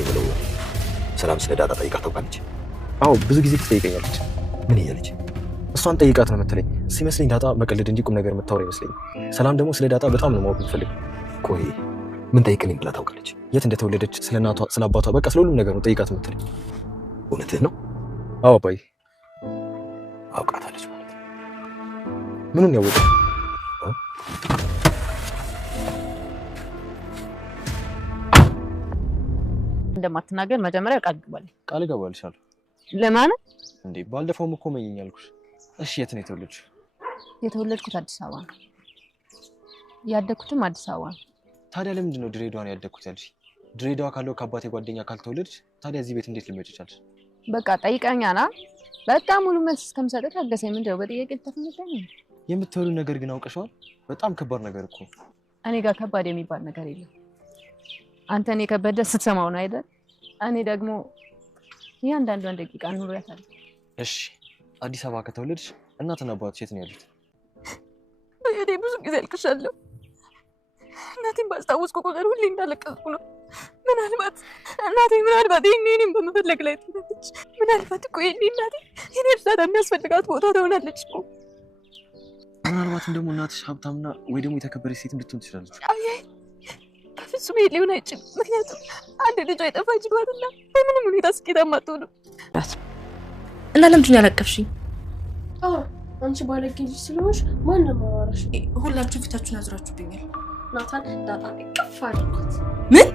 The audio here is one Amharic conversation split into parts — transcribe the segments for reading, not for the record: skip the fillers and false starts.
ብሎ ሰላም ስለ ዳጣ ጠይቃት ታውቃለች? አዎ ብዙ ጊዜ ትጠይቀኛለች። ምን እያለች? እሷን ጠይቃት ነው የምትለኝ። ሲመስለኝ ዳጣ መቀለድ እንጂ ቁም ነገር የምታወራ ይመስለኝ። ሰላም ደግሞ ስለ ዳጣ በጣም ነው ማወቅ የምትፈልግ። ቆይ ምን ጠይቅልኝ ብላ ታውቃለች? የት እንደተወለደች፣ ስለ እናቷ፣ ስለ አባቷ፣ በቃ ስለ ሁሉም ነገር ነው ጠይቃት የምትለኝ። እውነትህ ነው? አዎ አባዬ። አውቃታለች ማለት ነው? ምኑን ያወቀው? እንደማትናገር መጀመሪያ ቃል ግባልኝ። ቃል እገባልሻለሁ። ለማን እንዴ? ባለፈውም እኮ መኘኝ አልኩሽ። እሺ የት ነው የተወለድሽው? የተወለድኩት አዲስ አበባ ነው። ያደግኩትም አዲስ አበባ ነው። ታዲያ ለምንድን ነው ድሬዳዋ ነው ያደግኩት ያልሽ? ድሬዳዋ ካለው ከአባቴ ጓደኛ ካልተወለድሽ ታዲያ እዚህ ቤት እንዴት ልመጪ ቻልሽ? በቃ ጠይቀኛና በጣም ሙሉ መልስ እስከምሰጥህ ታገሰኝ። ምንድነው በጥያቄ ልታፈነዳኝ? የምትወሪው ነገር ግን አውቀሽዋል። በጣም ከባድ ነገር እኮ። እኔ ጋር ከባድ የሚባል ነገር የለም። አንተ እኔ ከበደ ስትሰማው ነው አይደል? እኔ ደግሞ እያንዳንዷን ደቂቃ ኑሬያታለሁ። እሺ አዲስ አበባ ከተወለድሽ እናትና አባትሽ የት ነው ያሉት? እኔ ብዙ ጊዜ አልቅሻለሁ። እናቴን ባስታወስኩ ቁጥር ሁሌ እንዳለቀስኩ ነው። ምናልባት እናቴ እኔን በመፈለግ ላይ ትሆናለች። ምናልባት እኮ እናቴ የኔ እርዳታ የሚያስፈልጋት ቦታ ትሆናለች እኮ። ምናልባትም ደግሞ እናትሽ ሀብታምና ወይ ደግሞ የተከበረች ሴት እንድትሆን ትችላለች። በፍጹም ሊሆን አይችልም። ምክንያቱም አንድ ልጇ የጠፋችባትና በምንም ሁኔታ ስኬታማ አትሆንም። እና ለምንድን ነው ያለቀፍሽኝ? አንቺ ባለጌ ልጅ ስለሆንሽ ማንም አወራሽ። ሁላችሁ ፊታችሁን አዙራችሁብኛል። ናታን ዳጣን ቅፍ አድርጓት። ምን?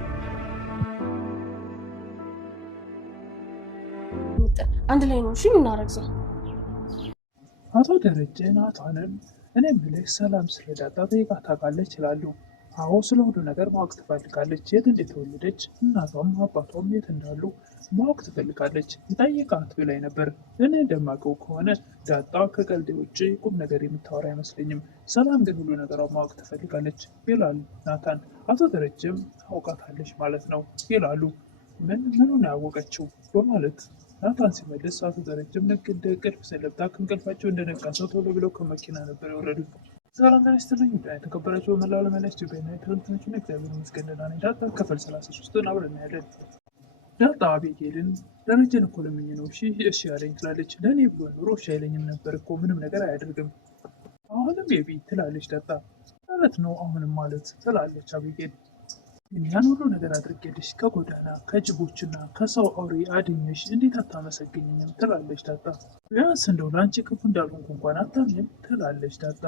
አንድ ላይ ነው እሺ የምናረግዘው። አቶ ደረጀ ናታንን እኔ የምልሽ ሰላም ስለ ዳጣ ጠይቃት ታውቃለች ይላሉ። አዎ ስለ ሁሉ ነገር ማወቅ ትፈልጋለች። የት እንደተወለደች እናቷም አባቷም የት እንዳሉ ማወቅ ትፈልጋለች። ይጠይቃት ብላኝ ነበር። እኔ እንደማውቀው ከሆነ ዳጣ ከቀልድ ውጭ ቁም ነገር የምታወራ አይመስለኝም። ሰላም ግን ሁሉ ነገሯን ማወቅ ትፈልጋለች ይላል ናታን። አቶ ደረጀም ታውቃታለች ማለት ነው ይላሉ። ምኑን ያወቀችው በማለት ናታን ሲመልስ አቶ ደረጀም ልክ እንደ እንቅልፍ ስለብታ ከእንቅልፋቸው እንደነቃ ሰው ቶሎ ብለው ከመኪና ነበር የወረዱት። ሰላም ተነስተልኝ የተከበራቸው በመላው ዓለም ያላችሁ ኢትዮጵያውያን ተወዳጆች እግዚአብሔር ይመስገን ደህና ነኝ። ዳጣ ክፍል 33 አብረን እናያለን። ዳጣ አቤጌልን ደረጀን እኮ ለምኜ ነው እሺ ያለኝ ትላለች። ለእኔ ብሎ ኑሮ እሺ አይለኝም ነበር እኮ ምንም ነገር አያደርግም። አሁንም ቤቢ ትላለች ዳጣ። ማለት ነው አሁንም ማለት ትላለች አቤጌል። ያን ሁሉ ነገር አድርጌልሽ ከጎዳና ከጅቦችና ከሰው አውሬ አድኜሽ እንዴት አታመሰግኝም? ትላለች ዳጣ። ቢያንስ እንደው ለአንቺ ክፉ እንዳልሆንኩ እንኳን አታምኝም? ትላለች ዳጣ።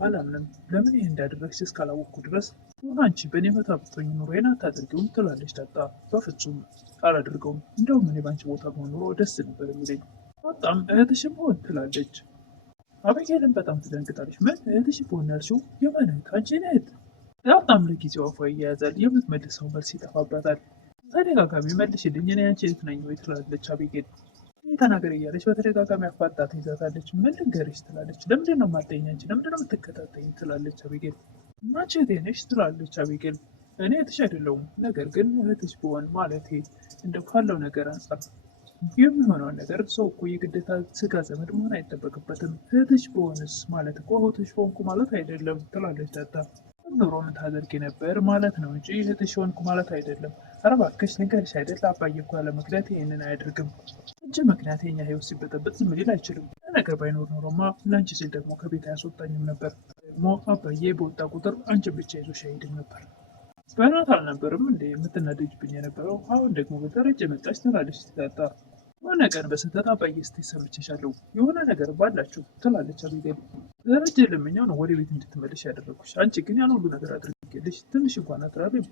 አላምንም። ለምን ይህ እንዳደረግሽ እስካላወቅኩ ድረስ አንቺ በእኔ መታ ብትሆኝ ኑሮዬን አታደርጊውም? ትላለች ዳጣ። በፍጹም አላደርገውም። እንደውም እኔ በአንቺ ቦታ በሆን ኑሮ ደስ ነበር የሚለኝ። በጣም እህትሽም ሆን ትላለች። አቤጌልን በጣም ትደንግጣለች። ምን እህትሽ በሆን ያልሽው? የማን እህት? አንቺ እህት? በጣም ለጊዜው አፏ ይያያዛል። የምትመልሰው መልስ ይጠፋባታል። ተደጋጋሚ መልሽልኝ፣ እኔ አንቺ እህት ነኝ ወይ? ትላለች አቤጌል። ተናገር እያለች በተደጋጋሚ አፋጣት ይዛታለች። ምን ልንገርሽ? ትላለች። ለምንድን ነው የማትተኝ? አንቺ ለምንድን ነው የምትከታተኝ? ትላለች አቤጌል። እናንቺ እህቴ ነሽ? ትላለች አቤጌል። እኔ እህትሽ አይደለሁም፣ ነገር ግን እህትሽ ብሆን ማለት እንደው ካለው ነገር አንጻር የሚሆነውን ነገር ሰው እኮ የግዴታ ስጋ ዘመድ መሆን አይጠበቅበትም። እህትሽ ብሆንስ ማለት እኮ እህትሽ ሆንኩ ማለት አይደለም። ትላለች ዳጣ። ኑሮ ምን ታደርጊ ነበር ማለት ነው እንጂ እህትሽ ሆንኩ ማለት አይደለም። ኧረ እባክሽ ልንገርሽ አይደል አባዬ እኮ ያለ ምክንያት ይህንን አያደርግም እንጂ ምክንያት የኛ ህይወት ሲበጠበጥ ዝም ሊል አይችልም። ነገር ባይኖር ኖሮማ ለአንቺ ሲል ደግሞ ከቤት አያስወጣኝም ነበር። ደግሞ አባዬ በወጣ ቁጥር አንቺን ብቻ ይዞሽ አይሄድም ነበር። በእናት አልነበርም እንደ የምትናደጅብኝ የነበረው? አሁን ደግሞ በደረጃ መጣች ትላለች ዳጣ። የሆነ ቀን በስህተት አባዬ ስትይ ሰምቼሻለሁ፣ የሆነ ነገር ባላችሁ ትላለች አቤጌል። ደረጀ ለምኛው ነው ወደ ቤት እንድትመለሽ ያደረጉሽ። አንቺ ግን ያን ሁሉ ነገር አድርጌልሽ ትንሽ እንኳን አትራሪም።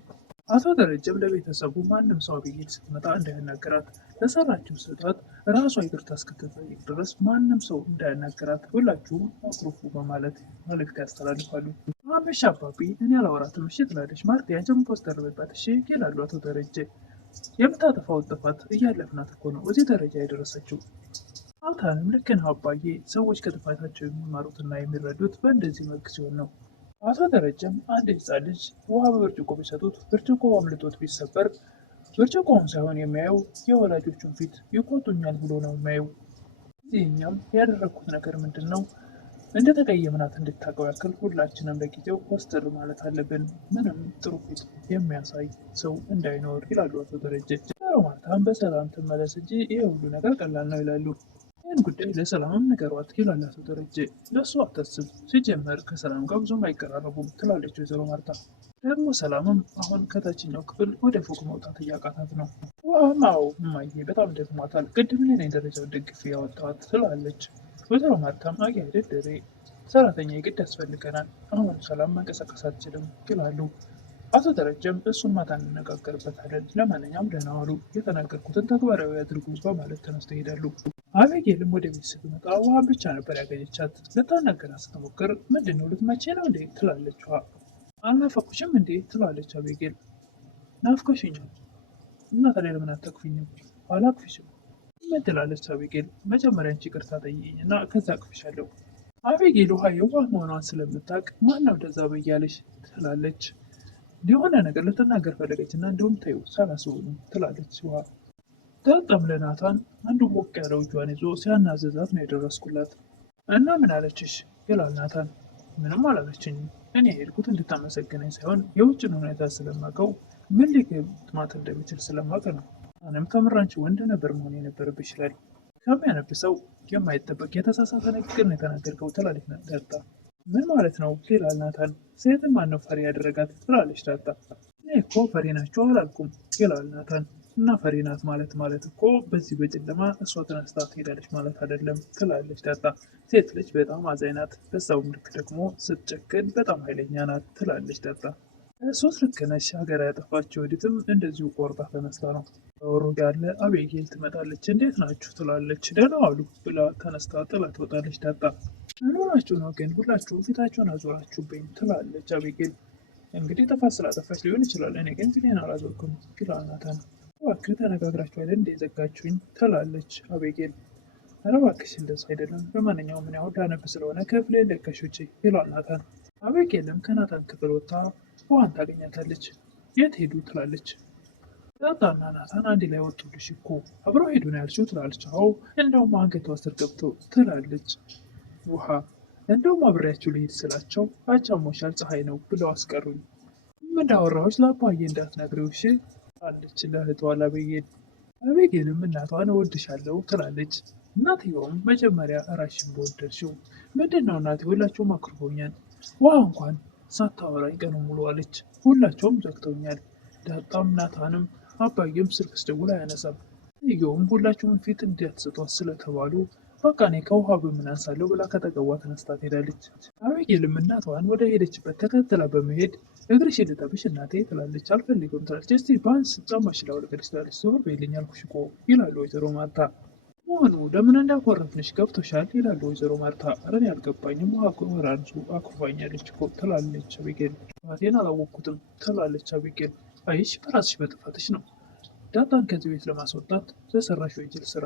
አቶ ደረጀም ለቤተሰቡ ማንም ሰው አቤጌል ስትመጣ እንዳያናገራት፣ ለሰራችው ስህተት ራሷ ይቅርታ እስክትጠይቅ ድረስ ማንም ሰው እንዳያናገራት ሁላችሁም አኩርፉ በማለት መልእክት ያስተላልፋሉ። አመሻ አባቢ እኔ አላወራትም እሺ ትላለች። ማርቴ አንቺም ፖስተር በባት እሺ ይላሉ አቶ ደረጀ። የምታጠፋው ጥፋት እያለፍናት እኮ ነው እዚህ ደረጃ የደረሰችው። ናታንም ልክ ነህ አባዬ፣ ሰዎች ከጥፋታቸው የሚማሩትና የሚረዱት በእንደዚህ መልክ ሲሆን ነው። አቶ ደረጀም አንድ ህፃን ልጅ ውሃ በብርጭቆ ቢሰጡት ብርጭቆ አምልጦት ቢሰበር ብርጭቆውን ሳይሆን የሚያየው የወላጆቹን ፊት ይቆጡኛል ብሎ ነው የሚያየው። እዚህኛም ያደረግኩት ነገር ምንድን ነው? እንደተቀየምናት እንድታውቀው ያክል ሁላችንም ለጊዜው ኮስተር ማለት አለብን፣ ምንም ጥሩ ፊት የሚያሳይ ሰው እንዳይኖር ይላሉ አቶ ደረጀ። ማርታም በሰላም ትመለስ እንጂ ይህ ሁሉ ነገር ቀላል ነው ይላሉ። ይህን ጉዳይ ለሰላምም ንገሯት ይላል አቶ ደረጀ። ለእሱ አታስብ፣ ሲጀመር ከሰላም ጋር ብዙም አይቀራረቡም ትላለች ወይዘሮ ማርታ። ደግሞ ሰላምም አሁን ከታችኛው ክፍል ወደ ፎቅ መውጣት እያቃታት ነው። ዋማው እማዬ በጣም ደክሟታል፣ ቅድም እኔ ነኝ ደረጃውን ደግፌ ያወጣኋት ትላለች። ወይዘሮ ማርታም አይደል ሰራተኛ የግድ ያስፈልገናል፣ አሁን ሰላም መንቀሳቀስ አትችልም ይላሉ። አቶ ደረጀም እሱን ማታ እንነጋገርበታለን፣ ለማንኛውም ደህና ዋሉ፣ የተናገርኩትን ተግባራዊ አድርጉ በማለት ተነስተው ይሄዳሉ። አቤጌልም ወደ ቤት ስትመጣ ውሃን ብቻ ነበር ያገኘቻት። ልታናገራት ስትሞክር ምንድነው ልትመቼ ነው እንዴ ትላለች ውሃ። አልናፈኩሽም እንዴ ትላለች አቤጌል። ናፍቀሽኛል እና ታዲያ ለምን አታቅፊኝም? አላቅፍሽም ምን ትላለች አቤጌል። መጀመሪያ አንቺ ይቅርታ ጠይቂኝ እና ከዛ አቅፍሻለሁ። አቤጌል ውሃ የዋህ መሆኗን ስለምታውቅ ማነው እንደዛ በያለሽ ትላለች። የሆነ ነገር ልትናገር ፈለገች እና እንደውም ተይው ሳላስቡኑ ትላለች ውሃ። ዳጣም ለናታን አንዱ ሞቅ ያለው እጇን ይዞ ሲያናዘዛት ነው የደረስኩላት። እና ምን አለችሽ ይላል ናታን። ምንም አላለችኝም፣ እኔ የሄድኩት እንድታመሰግነኝ ሳይሆን የውጭን ሁኔታ ስለማውቀው ምን ሊገጥማት እንደሚችል ስለማውቅ ነው። እኔም ከምራንቺ ወንድ ነበር መሆን የነበረብሽ ይላል። ከሚያነብ ሰው የማይጠበቅ የተሳሳተ ንግግር ነው የተናገርከው ትላለች ዳጣ። ምን ማለት ነው ይላል ናታን። ሴትን ማነው ፈሪ ያደረጋት ትላለች ዳጣ። እኔ እኮ ፈሪ ናቸው አላልኩም ይላል ናታን። እና ፈሪ ናት ማለት እኮ በዚህ በጨለማ እሷ ተነስታ ትሄዳለች ማለት አይደለም ትላለች ዳጣ። ሴት ልጅ በጣም አዛኝ ናት፣ በዛው ልክ ደግሞ ስትጨክን በጣም ኃይለኛ ናት ትላለች ዳጣ። ሶስት ልክ ነሽ፣ ሀገር ያጠፋችው ወዲትም እንደዚሁ ቆርጣ ተነስታ ነው። በወሩ ያለ አቤጌል ትመጣለች። እንዴት ናችሁ ትላለች። ደህና ዋሉ ብላ ተነስታ ጥላ ትወጣለች ዳጣ። ምን ሆናችሁ ነው ግን ሁላችሁም ፊታችሁን አዞራችሁብኝ ትላለች አቤጌል። እንግዲህ ጥፋት ስላጠፋች ሊሆን ይችላል፣ እኔ ግን ፊቴን አላዞርኩም ይላል ናታን። እባክህ ተነጋግራችሁ አይደል እንደ ዘጋችሁኝ ትላለች አቤጌል። ኧረ እባክሽ እንደሱ አይደለም፣ ለማንኛውም ምን ያሁን ላነብ ስለሆነ ክፍሌ ለቀሽ ውጪ ይላል ናታን። አቤጌልም ከናታን ክፍል ወጥታ ውሃን ታገኛታለች። የት ሄዱ ትላለች። ዳጣና ናታን አንድ ላይ ወጡልሽ እኮ አብረው ሄዱ ነው ያልሽው ትላለች። አዎ እንደውም አንገቷ ስር ገብቶ ትላለች ውሃ። እንደውም አብሬያችሁ ልሄድ ስላቸው አቻሞሻል ፀሐይ ነው ብለው አስቀሩኝ። እንዳወራሁሽ ለአባዬ እንዳትነግሪው እሺ አለች ለእህቷ ለአቤጌል። አቤጌልም እናቷን እወድሻለሁ ትላለች። እናትየውም መጀመሪያ እራስሽን በወደድሽው ምንድን ነው እናቴ ሁላችሁም አኩርፎኛል፣ ውሃ እንኳን ሳታወራኝ ቀኑን ሙሉ አለች። ሁላቸውም ዘግተውኛል። ዳጣም ናታንም አባዬም ስልክ ስደውል አያነሳም። እናትየውም ሁላችሁም ፊት እንዳትሰጧት ስለተባሉ በቃ እኔ ከውሃ በምን አንሳለሁ ብላ ከጠገቧ ተነስታ ትሄዳለች። አቤጌልም እናቷን ወደ ሄደችበት ተከትላ በመሄድ እግርሽ ልጠብሽ እናቴ ትላለች። አልፈልግም ትላለች። እስቲ ባንስ ጫማሽ ላውልቅልሽ ትላለች። ዞር በይልኝ አልኩሽ እኮ ይላሉ ወይዘሮ ማርታ። መሆኑ ለምን እንዳኮረፍንሽ ገብቶሻል ይላሉ ወይዘሮ ማርታ። ኧረ እኔ አልገባኝም፣ ውሃ ራሱ አኩርፋኛለች እኮ ትላለች አቤጌል። ጥፋቴን አላወቅኩትም ትላለች አቤጌል። አይሽ በራስሽ በጥፋትሽ ነው ዳጣን ከዚህ ቤት ለማስወጣት ለሰራሽ ወንጀል ስራ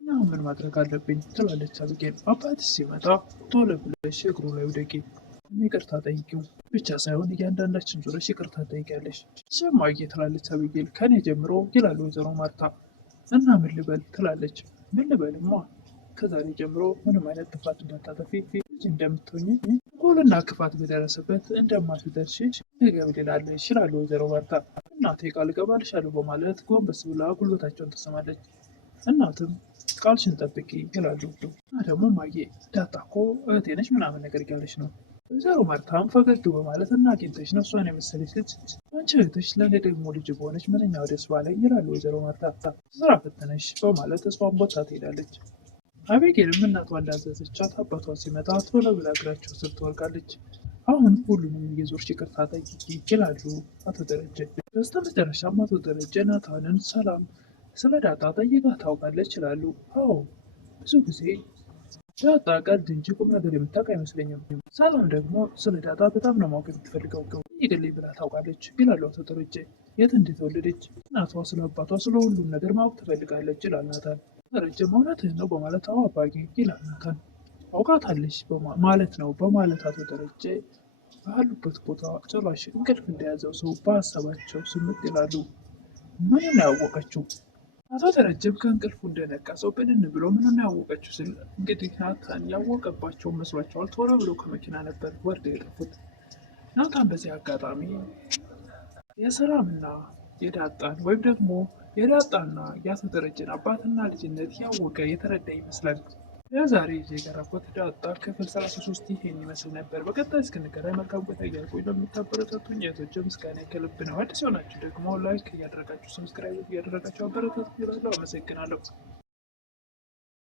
አሁን ምን ማድረግ አለብኝ ትላለች አቤጌል። አባትሽ ሲመጣ ቶሎ ብለሽ እግሩ ላይ ውደቂ፣ ይቅርታ ጠይቂው ብቻ ሳይሆን እያንዳንዳችን ዙረሽ ይቅርታ ጠይቂያለሽ ሰማዬ ትላለች አቤጌል። ከኔ ጀምሮ ይላሉ ወይዘሮ ማርታ። እና ምን ልበል ትላለች። ምን ልበልማ ከዛሬ ጀምሮ ምንም አይነት ጥፋት እንዳታጠፊ፣ ልጅ እንደምትሆኝ፣ ጎልና ክፋት በደረሰበት እንደማትደርሺ ትገቢልናለሽ ይላሉ ወይዘሮ ማርታ። እናቴ ቃል እገባልሻለሁ በማለት ጎንበስ ብላ ጉልበታቸውን ትስማለች። እናትም ቃልሽን ጠብቂ ይላሉ። እና ደግሞ ማዬ ዳጣ እኮ እህቴ ነች ምናምን ነገር እያለች ነው። ወይዘሮ ማርታም ፈገግ በማለት እና አግኝተሽ ነው እሷን የመሰለች ልጅ አንቺ እህትሽ ለእኔ ደግሞ ልጅ በሆነች ምንኛ ደስ ባለኝ ይላሉ ወይዘሮ ማርታ። ስራ ፈተነሽ በማለት እሷን ቦታ ትሄዳለች። አቤጌልም እናቷ እንዳዘዘቻት አባቷ ሲመጣ ቶሎ ብላ እግራቸው ስር ትወርቃለች። አሁን ሁሉንም እየዞርሽ ይቅርታ ጠይቂ ይላሉ አቶ ደረጀ። በስተመጨረሻም አቶ ደረጀ ናታንን ሰላም ስለ ዳጣ ጠይቃ ታውቃለች ይላሉ። አዎ ብዙ ጊዜ ዳጣ ቀልድ እንጂ ቁም ነገር የምታውቅ አይመስለኝም። ሰላም ደግሞ ስለ ዳጣ በጣም ነው ማወቅ የምትፈልገው፣ ይግልኝ ብላ ታውቃለች ይላሉ አቶ ደረጀ። የት እንደተወለደች እናቷ ስለ አባቷ ስለ ሁሉም ነገር ማወቅ ትፈልጋለች ይላል ናታን። ደረጀም እውነትህን ነው በማለት አዎ አባዬ ይላል ናታን። አውቃታለች ማለት ነው በማለት አቶ ደረጀ ባሉበት ቦታ ጭራሽ እንቅልፍ እንደያዘው ሰው በሀሳባቸው ስምጥ ይላሉ። ምንም ያወቀችው አቶ ደረጀም ከእንቅልፉ እንደነቃ ሰው ብንን ብሎ ምኑን ያወቀችው ስል እንግዲህ ናታን ያወቀባቸው መስሏቸዋል። ቶሎ ብሎ ከመኪና ነበር ወርደው የጠፉት። ናታን በዚህ አጋጣሚ የሰላምና የዳጣን ወይም ደግሞ የዳጣና የአቶ ደረጀን አባትና ልጅነት ያወቀ የተረዳ ይመስላል። ለዛሬ ይዤ የቀረብኩት ዳጣ ክፍል 33 ይሄን ይመስል ነበር። በቀጣይ እስክንገናኝ መልካም ቆይታ እያልኩኝ ለምታበረታቱኝ እህቶቼ ምስጋና ከልብ ነው። አዲስ የሆናችሁ ደግሞ ላይክ እያደረጋችሁ ሰብስክራይብ እያደረጋችሁ አበረታቱ ይላለሁ። አመሰግናለሁ።